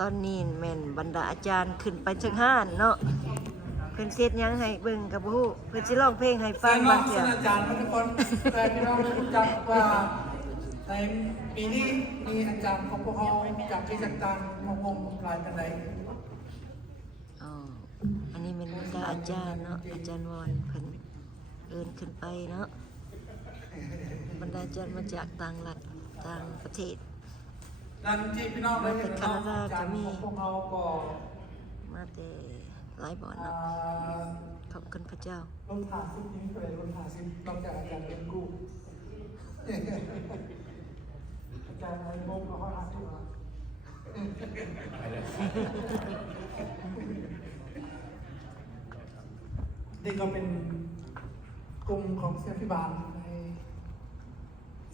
ตอนนี้แม่นบรรดาอาจารย์ขึ้นไปจังห้านเนาะเพิ่นเฮ็ดหยังให้เบิ่งกับบ่ฮู้เพิ่นสิร้องเพลงให้ฟังบางเทื่อ อาจารย์ทุกคนแต่พี่น้องได้รู้จักว่าในปีนี้มีอาจารย์ของพวกเราจากที่ต่างๆของวงหลายกันไหน อ๋ออันนี้เป็นบรรดาอาจารย์เนาะอาจารย์วอนเพิ่นเอิ้นขึ้นไปเนาะบรรดาอาจารย์มาจากต่างรัฐต่างประเทศ ดังที่พี่น้องได้เห็นเนาะอาจารย์ของพวกเราก็ มาแต่หลายบ่อนเนาะขอบคุณพระเจ้า ลงหาซิปนี้ไปเลยลงหาซิปนอกจากอาจารย์เป็นกูอาจารย์ในวงเขาหาซิปมานี่ก็เป็นกลุ่มของเสียพิบาลใน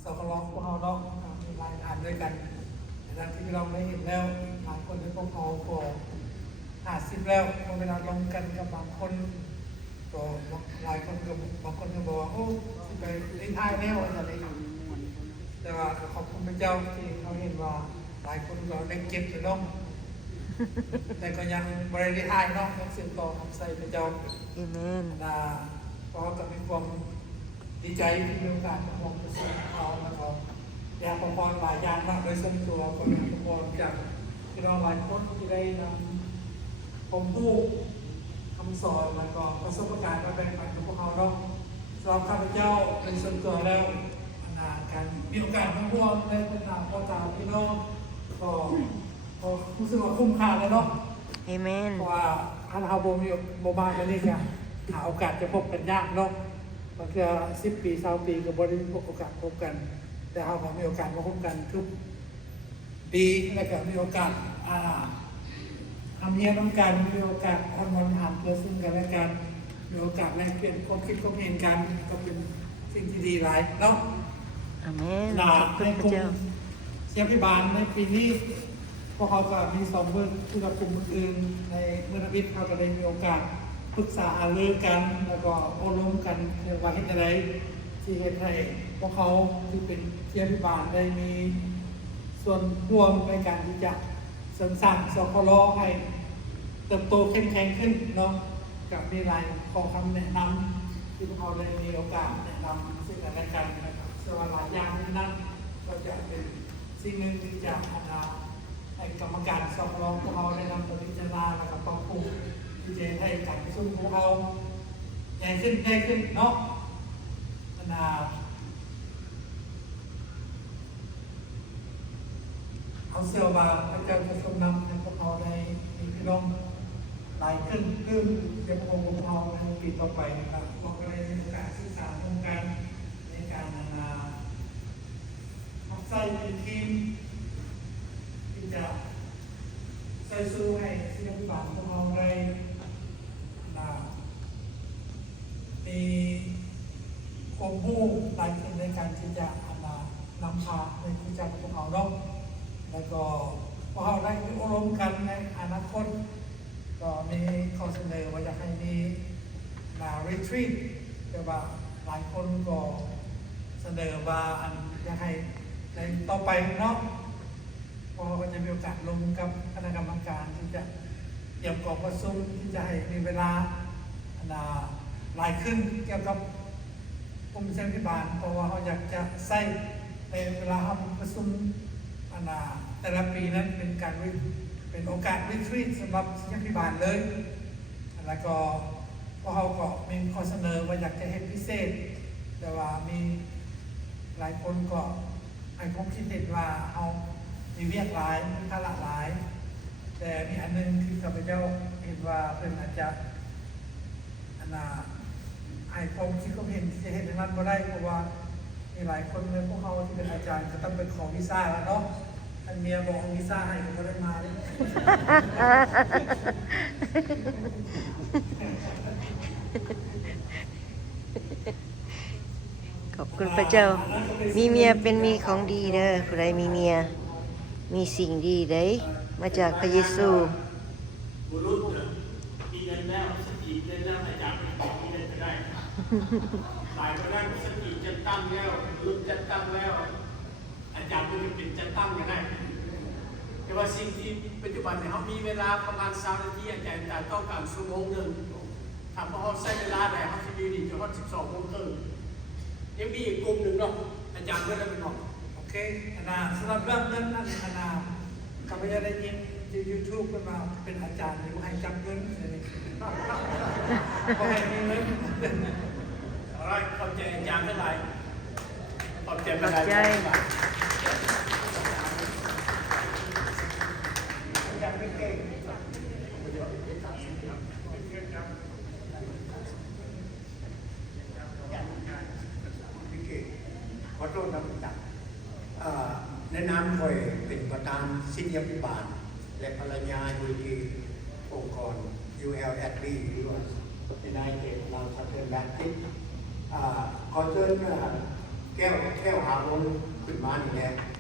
สกลพวกเราเนาะมีรายงานด้วยกันดังที่พี่น้องได้เห็นแล้วหลายคนในพวกเราก็50แล้วเวลาลงกันกับบางคนก็หลายคนก็บางคนก็บอกว่าโอ้ไปเล่นท้ายแล้วอะไรอย่างนี้แต่ว่าขอบคุณพระเจ้าที่เขาเห็นว่าหลายคนก็ได้เก็บจะน้องแต่ก็ยังบริเวณท้ายเนาะยังสืบต่อคำใส่พระเจ้า เอเมน เพราะก็มีความดีใจที่มีโอกาสมาลงประสบเขาแล้วก็อยากประพรหลายอย่างมากโดยส่วนตัวก็อยากประพรจากพี่น้องหลายคนที่ได้นำผมพูดคำสอนแล้วก็ประสบการณ์มาแบ่งปันกับพวกเขาเนาะสำหรับข้าพเจ้าเป็นส่วนตัวแล้วการมีโอกาสมาร่วมในเป็นนามพ่อตาพี่น้องก็รู้สึกว่าคุ้มค่าเลยเนาะ เอเมน เพราะว่าถ้าเรามีโมบายกันนี่ค่ะหาโอกาสจะพบกันยากเนาะบางที10 ปี20 ปีก็บ่ได้มีโอกาสพบกัน แต่เรามีโอกาสมาพบกันทุกปีแล้วก็มีโอกาสทำเนียน้ำกันมีโอกาสทำงานหามเพื่อซึ่งกันและกันมีโอกาสแลกเปลี่ยนความคิดความเห็นกันก็เป็นสิ่งที่ดีหลายเนาะ อาเมน ใน ขอบคุณพ ก ระ ลุ่ม เจ้า เชียร์พิบาลในปีนี้พวกเขาก็มี2 มื้อที่กับกลุ่มอื่นในมื้อวิทย์เขาก็ได้มีโอกาสปรึกษาหารือกันแล้วก็อบรมกันเรื่องว่าเฮ็ดอะไรที่เฮ็ดให้พวกเขาที่เป็นเชียร์พิบาลได้มีส่วนร่วมในการที่จะเสริมสร้างสคลให้เติบโตเข้มแข็งขึ้นเนาะกับมีรายขอคำแนะนำที่พวกเขาได้มีโอกาสแนะนำซึ่งกันและกันนะครับส่วนหลายอย่างที่นั่นก็จะเป็นสิ่งหนึ่งที่จะให้กรรมการสอบรองพวกเขาได้นำไปพิจารณาแล้วก็ปรับปรุงที่จะให้การประชุมพวกเขาใหญ่ขึ้นเนาะเอาเสื้อมาพระเจ้าจะทรงนำให้พวกเขาได้มีพี่น้องหลายขึ้นจะพวกเขาในปีต่อไปนะครับพวกเราได้มีโอกาสศึกษาร่วมกันในการใส่เป็นทีมที่จะใส่สู้ให้ศิลปินของเราได้มีความรู้หลายคนในการที่จะนำพาในที่จะของเราเนาะแล้วก็พอเราได้อบรมกันในอนาคตก็มีข้อเสนอว่าอยากให้มีretreat แต่ว่าหลายคนก็เสนอว่าอยากให้ในต่อไปเนาะพอก็จะมีโอกาสลงกับคณะกรรมการที่จะเตรียมกรอบประชุมที่จะให้มีเวลาหลายขึ้นเกี่ยวกับกรมเชียร์พิบาลเพราะว่าเขาอยากจะใส่ในเวลาเขาประชุมแต่ละปีนั้นเป็นการเป็นโอกาสรีทรีตสำหรับเชียร์พิบาลเลยแล้วก็พวกเขาก็มีข้อเสนอว่าอยากจะให้พิเศษแต่ว่ามีหลายคนก็ให้ความคิดเห็นว่าเอามีเวียกหลายมีภาระหลายแต่มีอันนึงที่ข้าพเจ้าเห็นว่าเพื่อนอาจจะให้ความคิดความเห็นที่จะเห็นในนั้นก็ได้เพราะว่ามีหลายคนในพวกเขาที่เป็นอาจารย์ก็ต้องเป็นขอวีซ่าแล้วเนาะอันเมียบอกวีซ่าให้ก็ได้มาเลยขอบคุณพระเจ้ามีเมียเป็นมีของดีเด้อผู้ใดมีเมียมีสิ่งดีเด้มาจากพระเยซูบุรุษมีเงินแล้วสติเงินแล้วอาจารย์บอกมีเงินไปได้หลายคนนั้นสติจะตั้งแล้วบุรุษจะตั้งแล้วอาจารย์ก็จะเป็นจะตั้งยังไง แต่ว่าสิ่งที่ปัจจุบันเนี่ยเขามีเวลาประมาณ3 นาทีอาจารย์แต่ต้องการชั่วโมงหนึ่งทำเพราะเขาใช้เวลาแต่เขาจะมีดีจนเขา12 โมงครึ่งยังมีอีกกลุ่มหนึ่งเนาะอาจารย์ก็ได้เป็นบอก โอเคสำหรับเรื่องนั้นก็ไม่ได้ยินที่ยูทูบขึ้นมาเป็นอาจารย์หรือให้จับเงินเลยก็ให้มีเงิน อะไรขอบใจอาจารย์เท่าไหร่ขอบใจ ขอบใจ ยังไม่เก่ง พี่เกศขอโทษนะคุณตักในนามคอยเป็นประธานศิษยาภิบาลและภรรยาอยู่ที่องค์กร ULSB ด้วยในนายเขตเราสะเทือนแบบที่ขอเชิญแก้วหาวนขึ้นมานี่แหละ